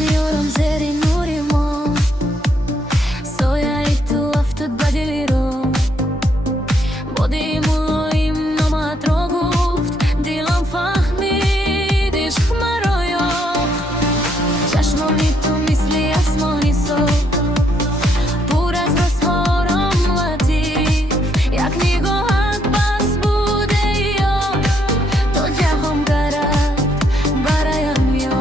Biliyorum zerrin nurimo Soya itu aftet badilirom Bodi muloim noma troguft Dilam fahmi dish maroyov Chashmoni tu misli asmoni so Pura z rozhorom latif Jak nigohat bas bude jo To ďahom garat barajam jo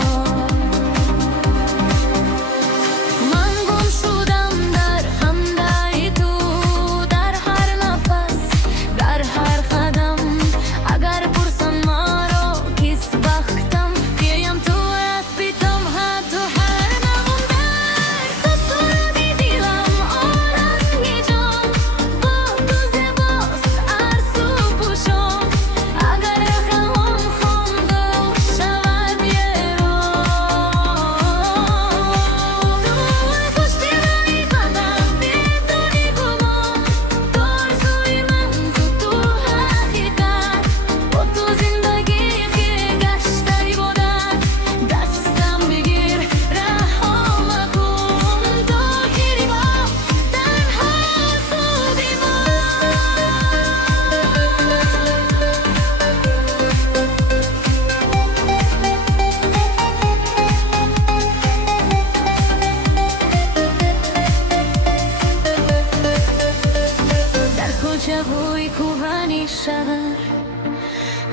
שבוי کوبانی شهر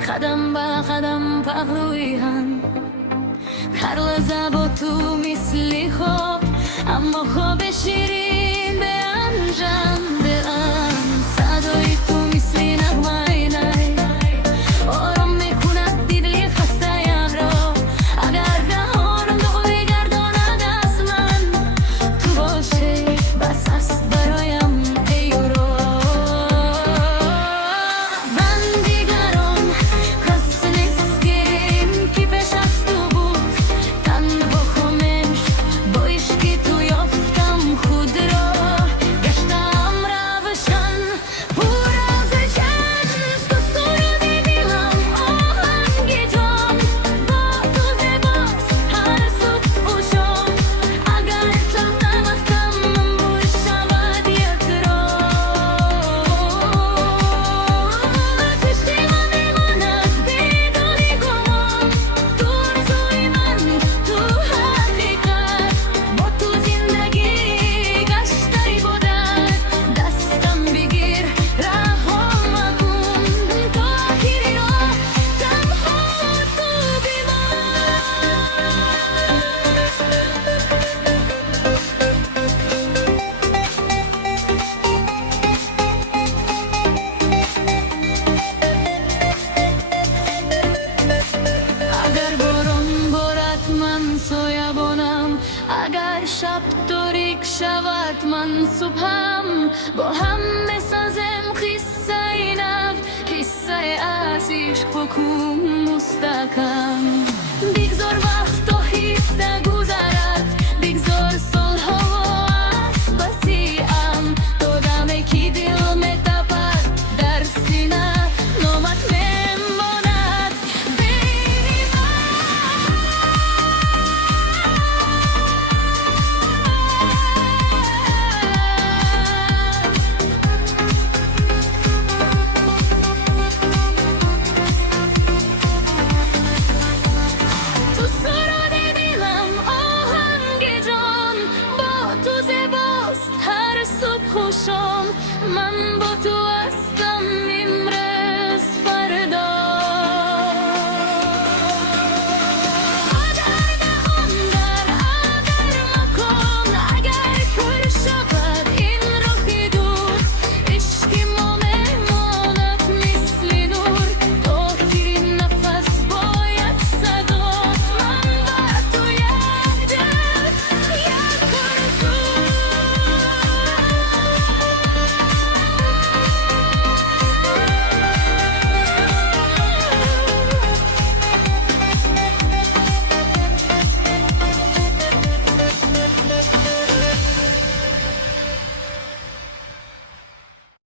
خدم با خدم پهلویان هر لحظه با تو مثلی خواب اما خواب شیرین به انجام دلم صدای تو مثلی نغمه نای آرام میکند دیدی خسته یم را اگر دهانم دو بگرداند از من تو باشه بس است برایم اگر شب تاریک شود من صبحم با هم بسازم قصه نو قصه از عشق و کوم مستحکم